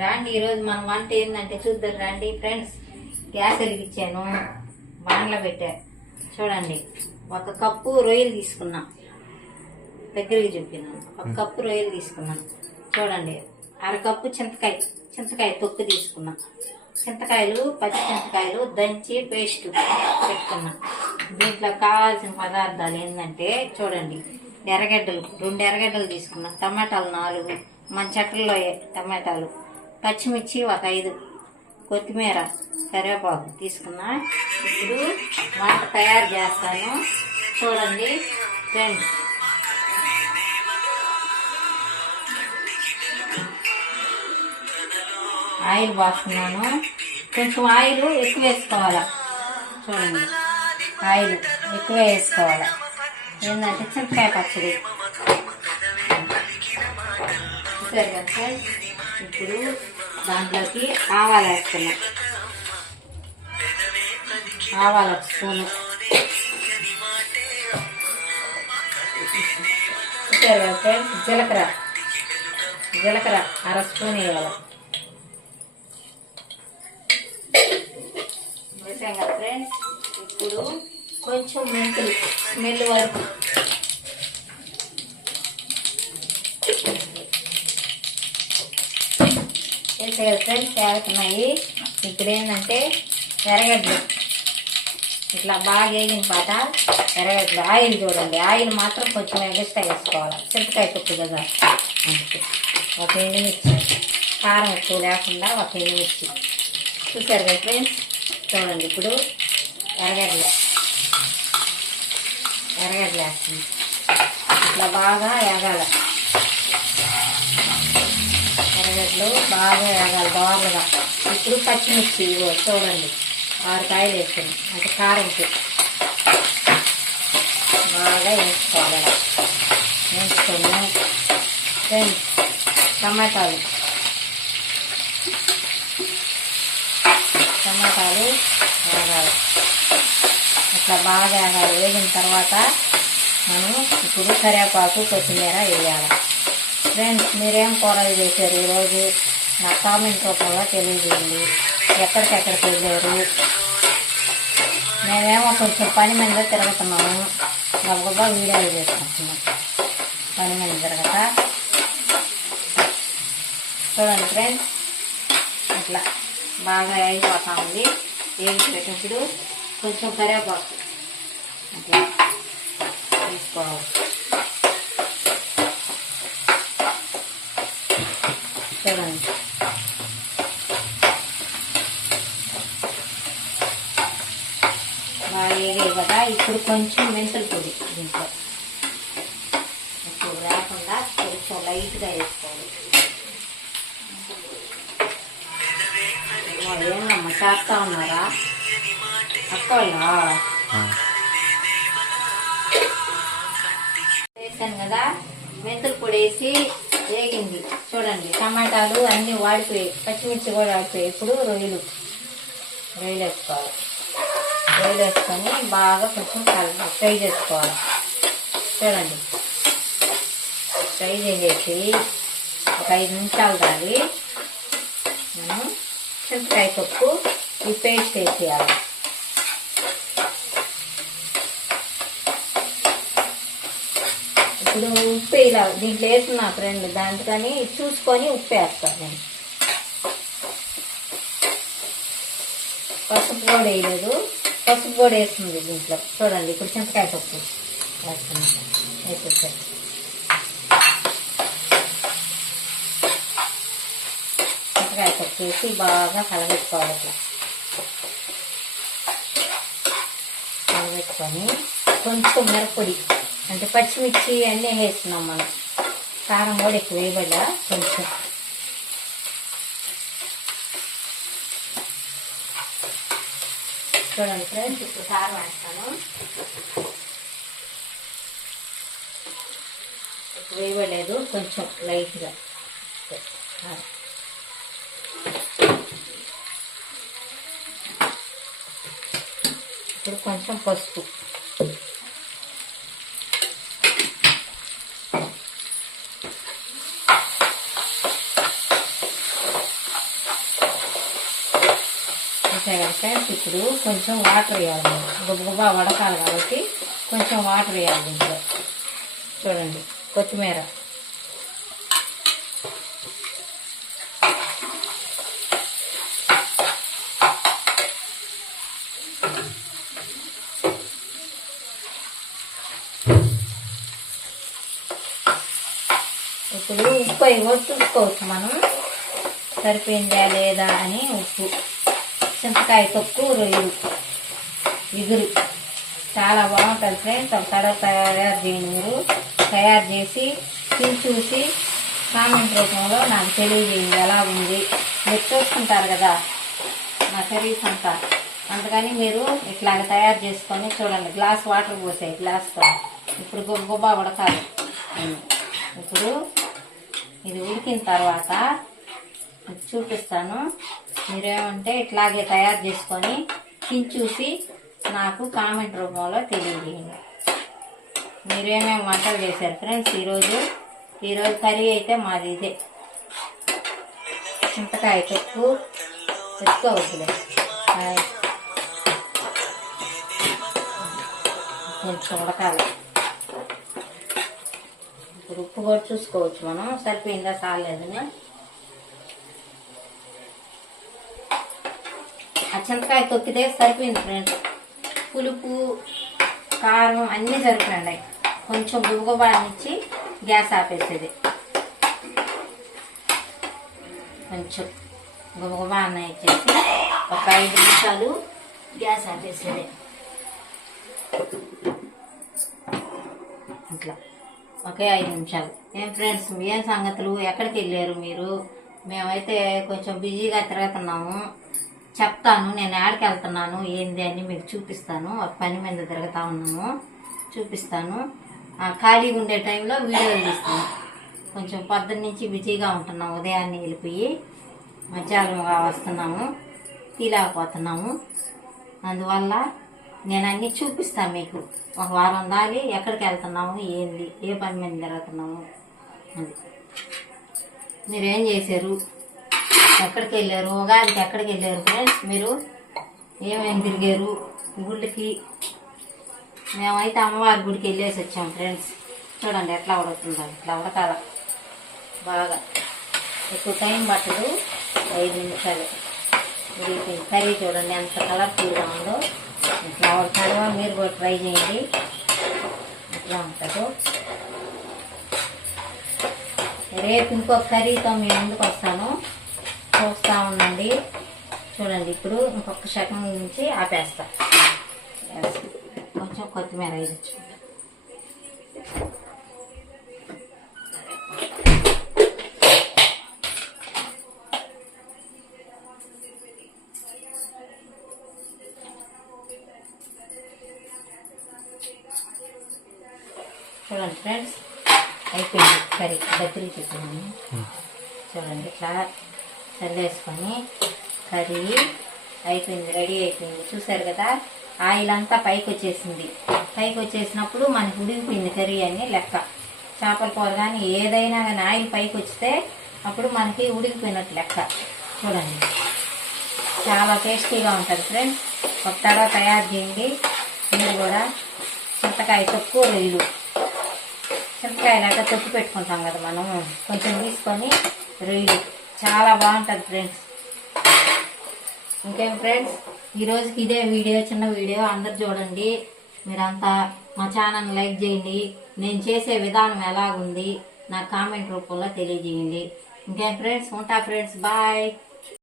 రాండి, ఈరోజు మన వంట ఏంటంటే చూద్దరు రండి ఫ్రెండ్స్. గ్యాస్ వెలిగించాను, బాణలో పెట్టా. చూడండి, ఒక కప్పు రొయ్యలు తీసుకున్నా, దగ్గరికి చూపినాను. ఒక కప్పు రొయ్యలు తీసుకున్నాను. చూడండి, అరకప్పు చింతకాయ తొక్కు తీసుకున్నా. చింతకాయలు, పచ్చి చింతకాయలు దంచి పేస్ట్ పెట్టుకున్నా. దీంట్లో కావాల్సిన పదార్థాలు ఏంటంటే చూడండి, ఎర్రగడ్డలు 2 ఎర్రగడ్డలు తీసుకున్నా, టమాటాలు 4, మన చెట్లలో టమాటాలు, పచ్చిమిర్చి ఒక 5, కొత్తిమీర, కరివేపాకు తీసుకున్నా. ఇప్పుడు వంట తయారు చేస్తాను చూడండి ఫ్రెండ్స్. ఆయిల్ పోస్తున్నాను, కొంచెం ఆయిల్ ఎక్కువ వేసుకోవాలా. చూడండి, ఆయిల్ ఎక్కువ వేసుకోవాలా. ఏంటంటే చింతకాయ పచ్చడి చూసారు కదా సార్. ఇప్పుడు దాంట్లోకి ఆవాలు వేస్తున్నాం. ఆవాలు 1 స్పూను, చూసారు కదా ఫ్రెండ్స్. జీలకర్ర 1/2 స్పూన్ వేయాలి. వేసాం కదా ఫ్రెండ్స్. ఇప్పుడు కొంచెం మెంతులు స్మెల్ వరకు వేసే కదా ఫ్రెండ్స్ వేస్తున్నాయి. ఇప్పుడు ఏంటంటే ఎర్రగడ్డలు ఇట్లా బాగా వేగిన పాట ఎర్రగడ్డలు. ఆయిల్ చూడండి, ఆయిల్ మాత్రం కొంచెం ఎగస్ట్రా వేసుకోవాలి, చింతకాయ తొక్కు కదా. అందుకే ఒక ఎండుమిర్చి, కారం ఎక్కువ లేకుండా ఒక ఎండుమిర్చి. చూసారు కదా ఫ్రెండ్స్. చూడండి, ఇప్పుడు ఎర్రగడ్డలు వేస్తుంది. ఇట్లా బాగా వేగాలి, ఎర్రగడ్డలు బాగా వేగాలి దోరలుగా. ఇప్పుడు పచ్చిమిర్చి చూడండి 6 కాయలు వేసుకుని, అంటే కారంకి బాగా వేసుకోవాలి. వేసుకొని ఫ్రెండ్స్ టమాటాలు వేగాలి, అట్లా బాగా వేగాలి. వేగిన తర్వాత మనం ఇప్పుడు కరివేపాకు, కొత్తిమీర వేయాలి. ఫ్రెండ్స్, మీరేం కూరలు చేశారు ఈరోజు నా కామెంట్ రూపంలో తెలియజేయండి. ఎక్కడికెక్కడికి వెళ్ళారు? మేమేమో కొంచెం పని మీద తిరుగుతున్నాము, గబగబా వీడియోలు చేసుకుంటున్నాం పని మీద తిరగక. చూడండి ఫ్రెండ్స్, ఇట్లా బాగా వేగిపోతా ఉంది. వేగించేటప్పుడు కొంచెం కరివేపాకు అట్లా తీసుకోవాలి. చూడండి, బాగా వేగాయి కదా. ఇప్పుడు కొంచెం మెంతుల పొడి దీంట్లో ఇప్పుడు లేకుండా కొంచెం లైట్గా వేసుకోవాలి. ఏమమ్మా చేస్తా ఉన్నారా అక్కలా? వేసాను కదా, మెంతుల పొడి వేసి వేగింది. చూడండి, టమాటాలు అన్నీ వాడిపోయాయి, పచ్చిమిర్చి కూడా వాడిపోయాయి. ఇప్పుడు రొయ్యలు వేసుకోవాలి. రొయ్యలు వేసుకొని బాగా కొంచెం ఫ్రై చేసుకోవాలి. చూడండి, ఫ్రై చేసేసి ఒక 5 నిమిషాలు దాగి మనం చింతకాయ తొక్కు ఈ పేస్ట్ వేసేయాలి. ఇప్పుడు ఉప్పు ఇలా దీంట్లో వేస్తున్నా ఫ్రెండ్, దాంట్లోని చూసుకొని ఉప్పు వేస్తాను నేను. పసుపు కూడా వేయలేదు, పసుపు కూడా వేస్తుంది దీంట్లో. చూడండి, ఇప్పుడు చింతకాయ తొక్కు వేస్తున్నా. వేసేసారు చింతకాయ తొక్కు వేసి బాగా కలబెట్టుకోవాలి. ఇట్లా కలబెట్టుకొని కొంచెం మిరప్పొడి, అంటే పచ్చిమిర్చి అన్నీ వేస్తున్నాం మనం. కారం కూడా ఎక్కువ వేయబడ్డా కొంచెం. చూడండి ఫ్రెండ్స్, ఇప్పుడు కారం వేస్తాను. ఎక్కువ వేయబడలేదు, కొంచెం లైట్గా. ఇప్పుడు కొంచెం పసుపు, వచ్చాయి కదా ఫ్రెండ్స్, ఇప్పుడు కొంచెం వాటర్ వేయాలి. గుబ్బా వడకాలి కాబట్టి కొంచెం వాటర్ వేయాలి దీంట్లో. చూడండి కొత్తిమీర, ఇప్పుడు ఉప్పు అవి కూడా చూసుకోవచ్చు మనం, సరిపోయిందా లేదా అని. ఉప్పు, చింతకాయ తొక్కు, రొయ్యలు, ఇగురు చాలా బాగుంటుంది ఫ్రెండ్స్. ఒక తడవ తయారు చేయండి మీరు. తయారు చేసి తిని చూసి కామెంట్ రూపంలో నాకు తెలియజేయండి ఎలా ఉంది. మీరు చూసుకుంటారు కదా నా కర్రీస్ అంతా, అందుకని మీరు ఇట్లాగ తయారు చేసుకొని చూడండి. గ్లాస్ వాటర్ పోసాయి గ్లాస్తో. ఇప్పుడు గుబ్బా ఉడకాలి. ఇప్పుడు ఇది ఉడికిన తర్వాత చూపిస్తాను. మీరేమంటే ఇట్లాగే తయారు చేసుకొని తిని చూసి నాకు కామెంట్ రూపంలో తెలియజేయండి. మీరేమేమి వంటలు చేశారు ఫ్రెండ్స్ ఈరోజు కర్రీ అయితే మాది ఇదే. చింతకాయ తొక్కు తెచ్చుకోవద్దులే, కొంచెం ఉడకాలి. ఇప్పుడు ఉప్పు కూడా చూసుకోవచ్చు మనం, సరిపోయిందా చాలేదని. ఆ చింతకాయ తొక్కితే సరిపోయింది ఫ్రెండ్స్. పులుపు కారం అన్నీ సరిపోయింది. కొంచెం గుబగుబానిచ్చి గ్యాస్ ఆపేసేది. కొంచెం గుబగుబా అన్న ఇచ్చేసి ఒక 5 నిమిషాలు గ్యాస్ ఆపేసేది. ఇట్లా ఒకే 5 నిమిషాలు. ఏం ఫ్రెండ్స్ ఏం సంగతులు, ఎక్కడికి వెళ్ళారు మీరు? మేమైతే కొంచెం బిజీగా తిరుగుతున్నాము. చెప్తాను నేను యాడికి వెళ్తున్నాను ఏంది అని మీకు చూపిస్తాను. ఒక పని మీద తిరుగుతా ఉన్నాము, చూపిస్తాను. ఖాళీగా ఉండే టైంలో వీడియోలు తీస్తాను. కొంచెం పొద్దున్న నుంచి బిజీగా ఉంటున్నాము. ఉదయాన్నే వెళ్ళిపోయి మధ్యాహ్నంగా వస్తున్నాము, తీలేకపోతున్నాము. అందువల్ల నేను అన్నీ చూపిస్తాను మీకు. ఒక వారం దాలి ఎక్కడికి వెళ్తున్నాము ఏంది, ఏ పని మీద తిరుగుతున్నాము అది. మీరేం చేశారు, ఎక్కడికి వెళ్ళారు, ఉగాదికి ఎక్కడికి వెళ్ళారు ఫ్రెండ్స్? మీరు ఏమేమి తిరిగారు గుళ్ళకి? మేమైతే అమ్మవారి గుడికి వెళ్ళేసి వచ్చాం ఫ్రెండ్స్. చూడండి ఎట్లా ఉడుకుతుందో. ఇట్లా ఉడకాల బాగా, ఎక్కువ టైం పట్టదు, 5 నిమిషాలు ఉడికింది. కర్రీ చూడండి ఎంత కలర్ఫుల్గా ఉందో. ఇట్లా ఉడకాలో మీరు కూడా ట్రై చేయండి, ఎట్లా ఉంటుందో. రేపు ఇంకొక కర్రీతో మీ ముందుకు వస్తాను, చూస్తూ ఉండండి. చూడండి ఇప్పుడు ఇంకొక సెకండ్ నుంచి ఆపేస్తా. కొంచెం కొత్తిమీర వేయచ్చు. చూడండి ఫ్రెండ్స్ అయిపోయింది కర్రీ. దగ్గర చెప్తున్నాను చూడండి. ఇట్లా చల్లేసుకొని కర్రీ అయిపోయింది, రెడీ అయిపోయింది. చూసారు కదా ఆయిల్ అంతా పైకి వచ్చేసింది. పైకి వచ్చేసినప్పుడు మనకి ఉడికిపోయింది కర్రీ అని లెక్క. చేపల కూర కానీ ఏదైనా కానీ ఆయిల్ పైకి వచ్చితే అప్పుడు మనకి ఉడికిపోయినట్టు లెక్క. చూడండి చాలా టేస్టీగా ఉంటుంది ఫ్రెండ్స్. ఒక తడవ తయారు చేయండి మీరు కూడా. చింతకాయ తొక్కు, రొయ్యలు. చింతకాయలు అట్లా తొక్కు పెట్టుకుంటాం కదా మనం, కొంచెం తీసుకొని రొయ్యలు చాలా బాగుంటుంది ఫ్రెండ్స్. ఇంకేం ఫ్రెండ్స్ ఈరోజుకి ఇదే వీడియో, చిన్న వీడియో. అందరు చూడండి. మీరంతా మా ఛానల్ లైక్ చేయండి. నేను చేసే విధానం ఎలాగుంది నాకు కామెంట్ రూపంలో తెలియజేయండి. ఇంకేం ఫ్రెండ్స్ ఉంటా ఫ్రెండ్స్, బాయ్.